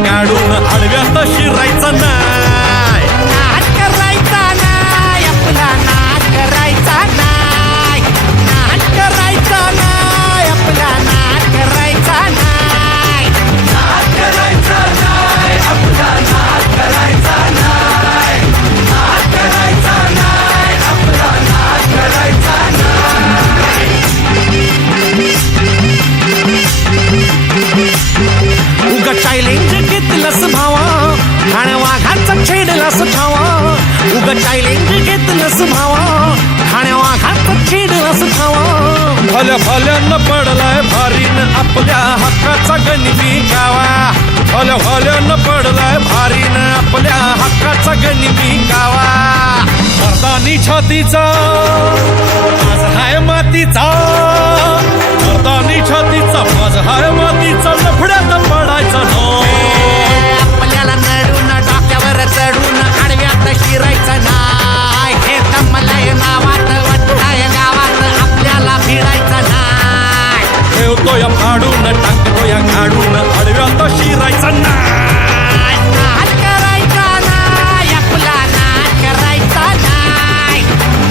गाडून आडव्यात शिरायचं नाही, नाद करायचा नाही, आपला नाद करायचा नाही, नाद करायचा नाही, आपला नाद करायचा नाही, नाद करायचा नाही, आपला नाद करायचा नाही, नाद करायचा नाही, आपला नाद करायचा नाही. उगा चॅलेंज घेतलंस भावा, ठाण्या वाघाचा छेडलास ठावा. उगा चॅलेंज घेतलंस भावा, ठाण्या वाघाचा छेडलास ठावा. भल्या भल्यानं पडलाय भारीन आपल्या हक्काचा गणिमी गावा. भल्या भल्यानं पडलाय भारीन आपल्या हक्काचा गणिमी गावा. मर्दानी छातीचा माझ हाय मातीचा, मर्दानी छातीचा माझ हाय मातीचा. लफड्यात पडायचा नो, आपल्याला नडून डोक्यावर चढून आडव्यात शिरायचं नाही. हे दमलंय नावात वट्टाय गावात आपल्याला भिडायचं नाही. ठेवतोय फाडून टाकतोय काढून आडव्यात शिरायचं नाही. नाद करायचा नाही, आपला नाद करायचा नाही,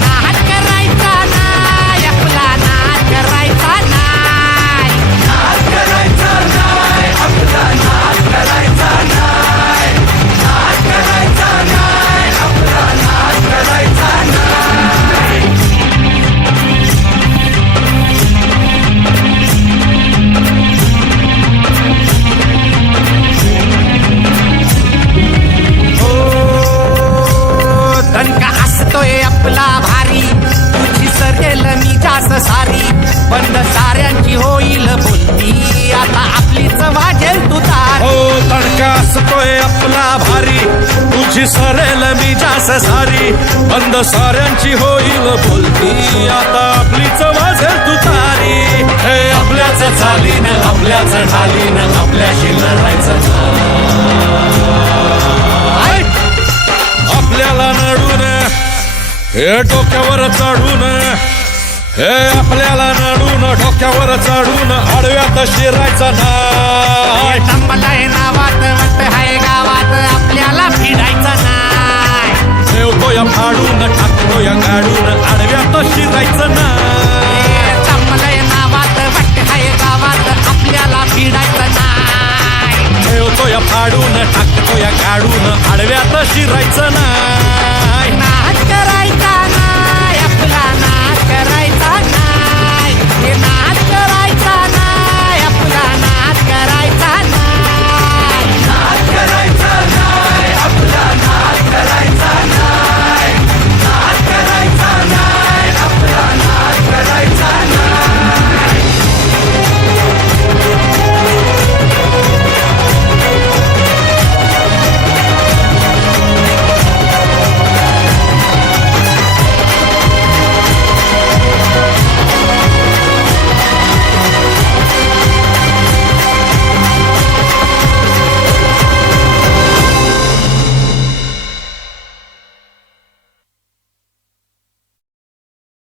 नाद करायचा नाही, आपला नाद करायचा नाही. नाद करायचा नाही, आपला नाद करायचा नाही, नाद करायचा नाही, आपला नाद करायचा नाही. दणका असतोय आपला भारी, तुझी सरेल मी जास्त सारी. बंद साऱ्यांची होईल बोलती, आता आपलीच वाजेल तुतारी. हो तडका असतोय आपला भारी, तुझी सरेल मी जास सारी. बंद साऱ्यांची होईल बोलती, आता आपलीच वाजेल तुतारी. हे आपल्याच चालीन आपल्याच ढालीन आपल्याशी लढायचं नाही. आपल्याला नडून हे डोक्यावर चढून, हे आपल्याला नडून डोक्यावर चढून आडव्यात शिरायचं नाही. दमलंय नावात वट हाय गावात आपल्याला भिडायचं नाही. ठेवतोय फाडून टाकतोय गाडून आडव्यात शिरायचं नाही. दमलंय नावात वट हाय गावात आपल्याला भिडायचं नाही. ठेवतोय फाडून टाकतोय गाडून आडव्यात शिरायचं नाही.